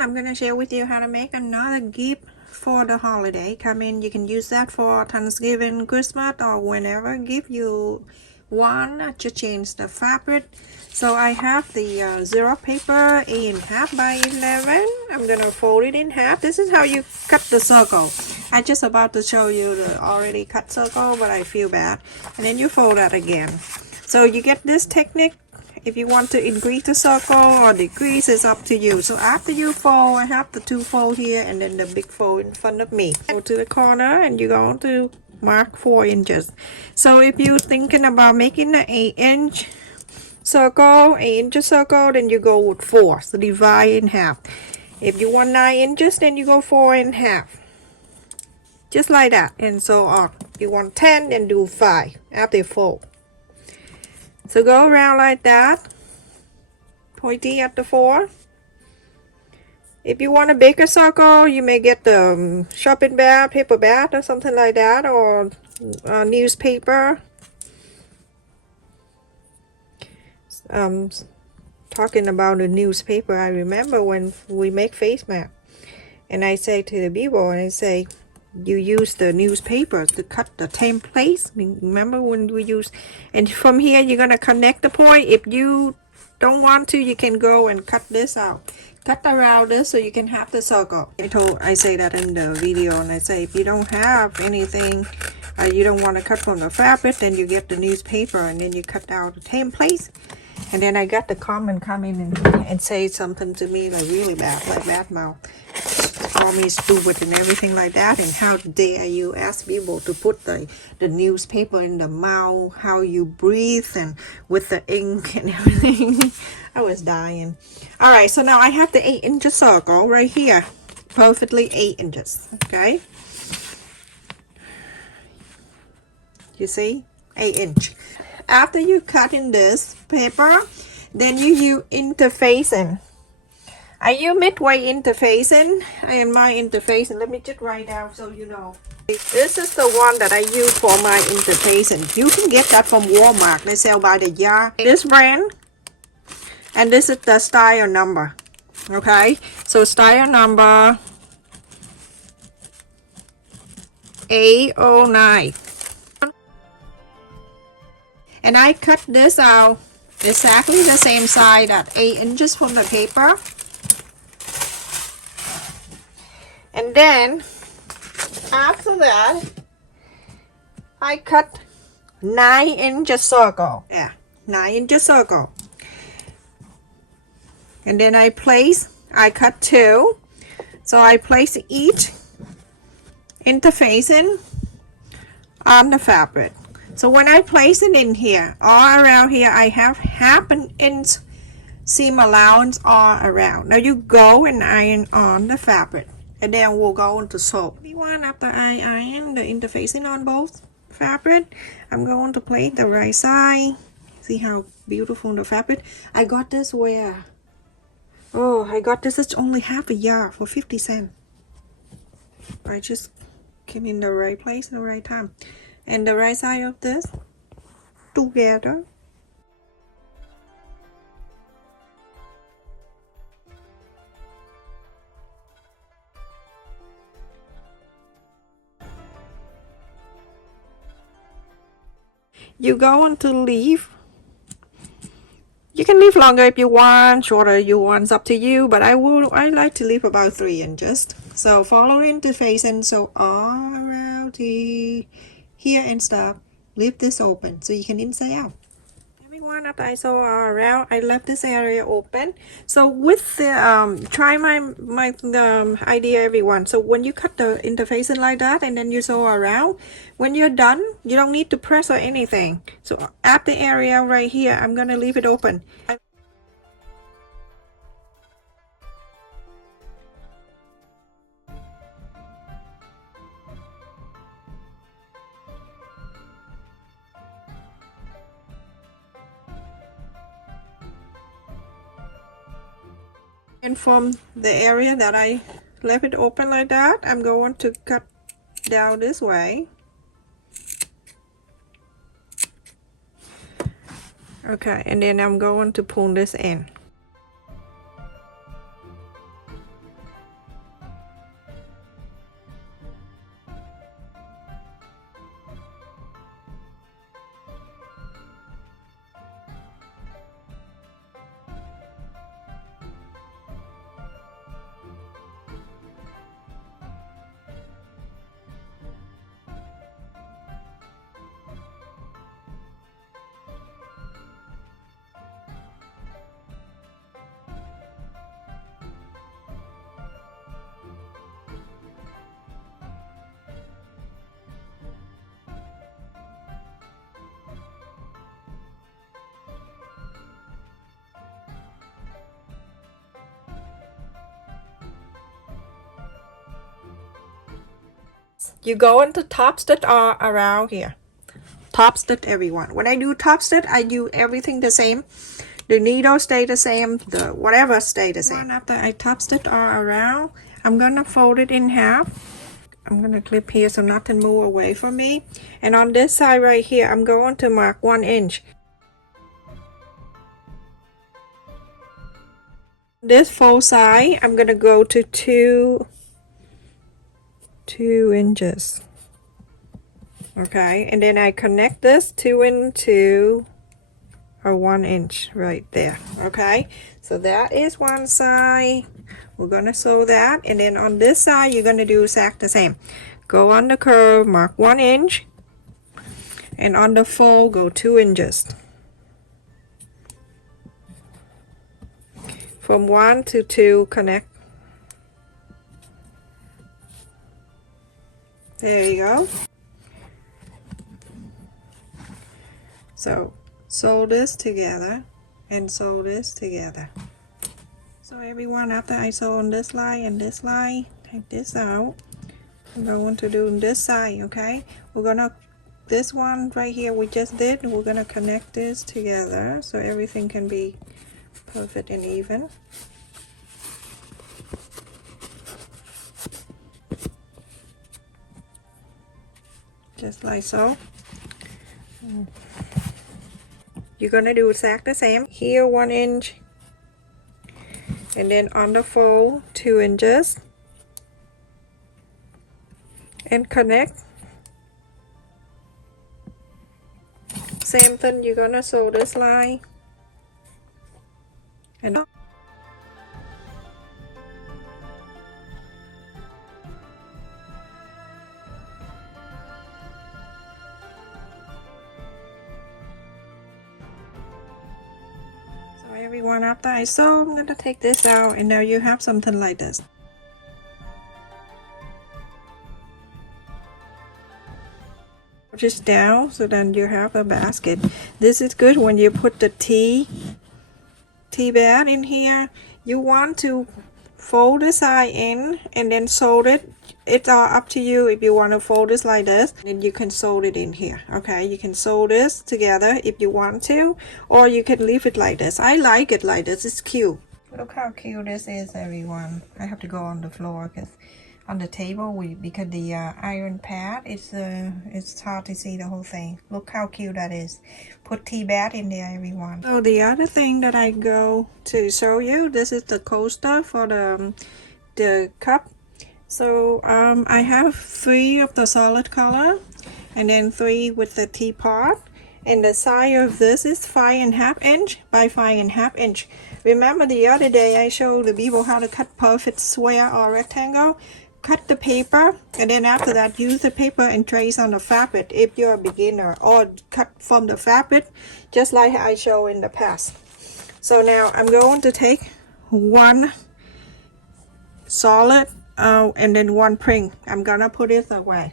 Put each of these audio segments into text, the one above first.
Pellon. I'm gonna share with you how to make another gift for the holiday. Come in, you can use that for Thanksgiving, Christmas, or whenever gift you want to change the fabric. So I have the zero paper 8.5 by 11. I'm gonna fold it in half. This is how you cut the circle. I just about to show you the already cut circle, but I feel bad. And then you fold that again. So you get this technique. If you want to increase the circle or decrease, it's up to you. So after you fold, I have the two fold here and then the big fold in front of me. Go to the corner and you're going to mark 4 inches. So if you're thinking about making an 8-inch circle, 8-inch circle, then you go with 4. So divide in half. If you want 9 inches, then you go 4 in half. Just like that, and so on. If you want 10, then do 5 after you fold. So go around like that, pointy at the 4. If you want a bigger circle, you may get the shopping bag, paper bag, or something like that, or newspaper. Talking about the newspaper, I remember when we make face mask, and I say to the people, and I say, you use the newspaper to cut the templates. Remember when we use, and from here you're gonna connect the point. If you don't want to, you can go and cut this out, cut around this so you can have the circle. I say that in the video, and I say if you don't have anything, you don't want to cut from the fabric, then you get the newspaper and then you cut out the templates. And then I got the comment coming and say something to me like really bad, like bad mouth, call me stupid and everything like that. And how dare you ask people to put the newspaper in the mouth, how you breathe, and with the ink and everything. I was dying. All right, so now I have the 8-inch circle right here, perfectly 8 inches. Okay, you see, 8-inch. After you cut in this paper, then you interfacing. Are you midway interfacing? I am my interfacing. Let me just write down so you know. This is the one that I use for my interfacing. You can get that from Walmart. They sell by the yard. This brand, and this is the style number. Okay, so style number 809. And I cut this out exactly the same size at 8 inches from the paper. And then after that, I cut 9-inch circle. Yeah, 9-inch circle. And then I cut 2. So I place each interfacing on the fabric. So when I place it in here, all around here, I have 1/2 inch seam allowance all around. Now you go and iron on the fabric, and then we'll go into sew. After I iron the interfacing on both fabric, I'm going to plate the right side. See how beautiful the fabric. I got this where? Oh, I got this. It's only half a yard for 50 cents. I just came in the right place at the right time. And the right side of this together. You're going to leave. You can leave longer if you want, shorter you want, it's up to you, but I like to leave about 3 inches. So follow interfacing, so all around here and stuff, leave this open so you can inside out. Everyone, after I sew all around, I left this area open. So with the try my idea, everyone. So when you cut the interfacing like that and then you sew around, when you're done, you don't need to press or anything. So at the area right here, I'm gonna leave it open. And from the area that I left it open like that, I'm going to cut down this way. Okay, and then I'm going to pull this in. you go into top stitch or around here. Top stitch, everyone. When I do top stitch, I do everything the same. The needle stay the same, the whatever stay the same. After I top stitch all around, I'm gonna fold it in half. I'm gonna clip here so nothing move away from me. And on this side right here, I'm going to mark 1 inch. This fold side, I'm gonna go to 2 inches. Okay, and then I connect this 2 into or 1 inch right there. Okay, so that is one side. We're gonna sew that, and then on this side you're gonna do exactly the same. Go on the curve, mark 1 inch, and on the fold go 2 inches. From 1 to 2 connect. There you go. So sew this together and sew this together. So everyone, after I sew on this line and this line, take this out. I'm going to do this side. Okay, we're gonna, this one right here we just did, we're gonna connect this together so everything can be perfect and even. Just like so. You're gonna do exactly the same. Here 1 inch, and then on the fold 2 inches, and connect. Same thing, you're gonna sew this line and everyone, after I sew, I'm gonna take this out, and now you have something like this. Just down, so then you have a basket. This is good when you put the tea bag in here. You want to fold the side in and then sew it. It's all up to you if you want to fold this like this, and you can sew it in here. Okay, you can sew this together if you want to, or you can leave it like this. I like it like this. It's cute. Look how cute this is, everyone. I have to go on the floor because on the table because the iron pad it's hard to see the whole thing. Look how cute that is. Put tea bag in there, everyone. So the other thing that I go to show you, this is the coaster for the cup. So I have 3 of the solid color and then 3 with the teapot, and the size of this is 5.5 inch by 5.5 inch. Remember the other day I showed the people how to cut perfect square or rectangle. Cut the paper, and then after that use the paper and trace on the fabric if you're a beginner, or cut from the fabric just like I showed in the past. So now I'm going to take 1 solid and then 1 print. I'm gonna put it away.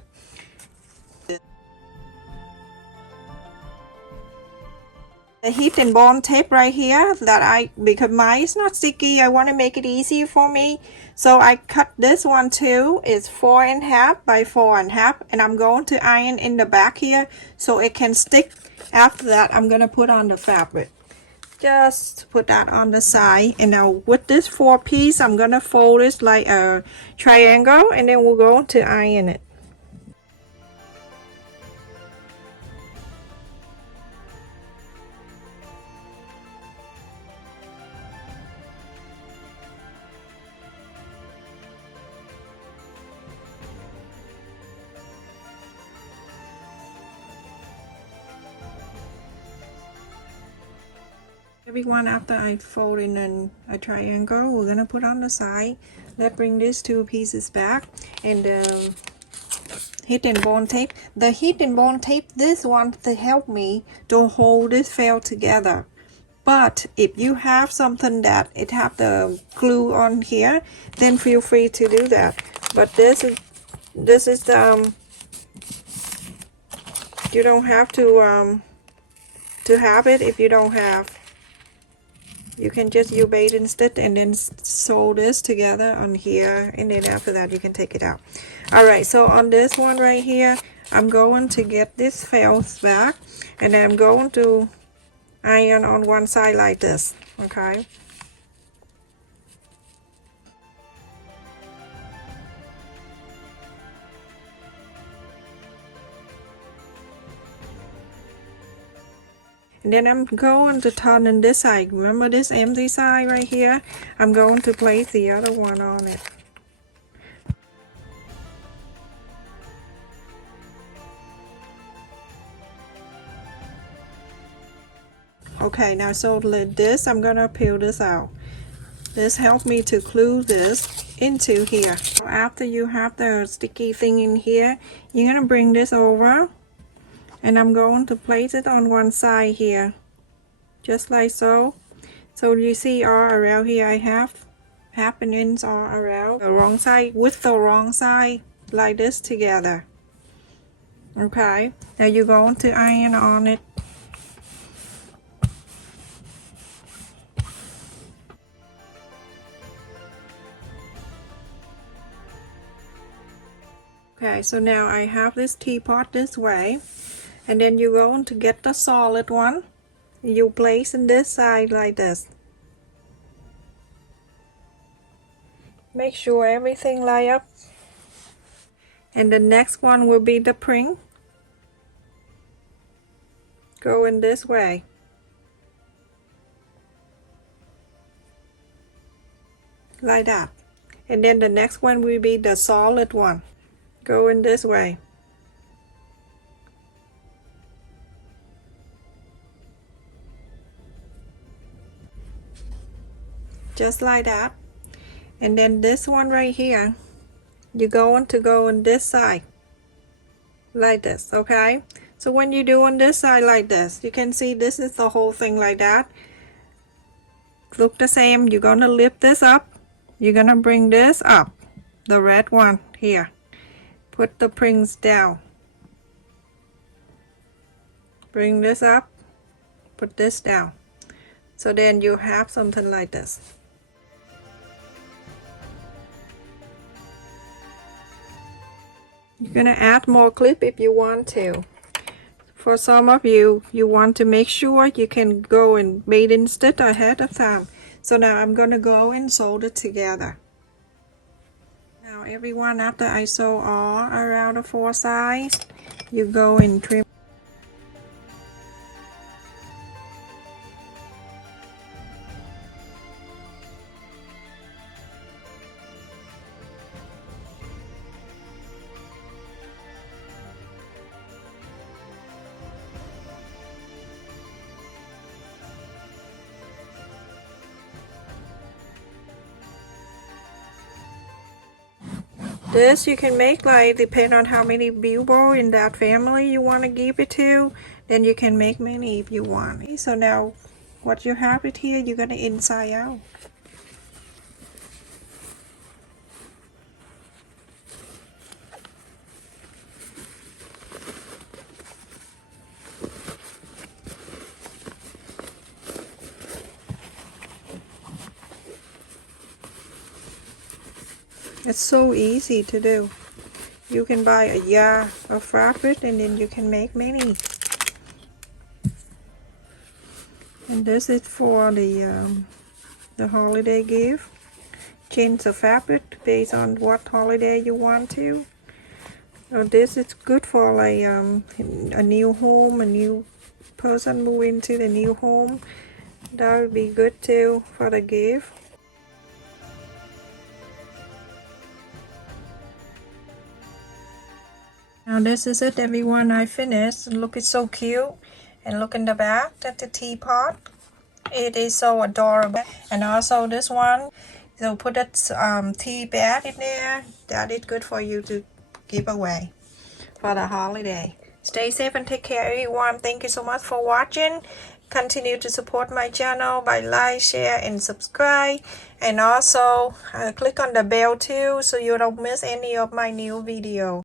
The heat and bond tape right here that because mine is not sticky, I want to make it easy for me, so I cut this one too. It's 4.5 by 4.5, and I'm going to iron in the back here so it can stick. After that I'm gonna put on the fabric. Just put that on the side, and now with this 4 piece I'm gonna fold this like a triangle, and then we're going to iron it. Everyone, after I fold in a triangle, we're gonna put on the side. Let's bring these 2 pieces back, and heat and bond tape. The heat and bond tape, this one to help me to hold this felt together. But if you have something that it have the glue on here, then feel free to do that. But this is you don't have to have it if you don't have. you can just use baiting stitch and then sew this together on here, and then after that you can take it out. Alright, so on this one right here, I'm going to get this felt back, and then I'm going to iron on one side like this. Okay, and then I'm going to turn on this side. Remember this empty side right here? I'm going to place the other one on it. Okay, now so this, I'm gonna peel this out. This helped me to glue this into here. After you have the sticky thing in here, you're gonna bring this over, and I'm going to place it on one side here, just like so. So you see all around here I have happenings all around the wrong side with the wrong side like this together. Okay, now you're going to iron on it. Okay, so now I have this teapot this way, and then you're going to get the solid one. You place in this side like this. Make sure everything line up. And the next one will be the print. Go in this way. Like that. And then the next one will be the solid one. Go in this way. Just like that. And then this one right here, you're going to go on this side like this. Okay, so when you do on this side like this, you can see this is the whole thing like that. Look the same. You're gonna lift this up. You're gonna bring this up, the red one here. Put the prints down. Bring this up. Put this down. So then you have something like this. You're gonna add more clip if you want to. For some of you, you want to make sure you can go and bait and stitch ahead of time. So now I'm gonna go and sew it together. Now everyone, after I sew all around the four sides, you go and trim. This you can make like depend on how many people in that family you want to give it to. Then you can make many if you want. So now what you have it here, you're gonna inside out. It's so easy to do. You can buy a yard of fabric and then you can make many. And this is for the holiday gift. Change the fabric based on what holiday you want to. So this is good for like a new home, a new person move into the new home. That would be good too for the gift. Now this is it everyone, I finished. Look, it's so cute. And look in the back at the teapot. It is so adorable. And also this one, so put that tea bag in there. That is good for you to give away for the holiday. Stay safe and take care everyone. Thank you so much for watching. Continue to support my channel by like, share and subscribe. And also click on the bell too so you don't miss any of my new video.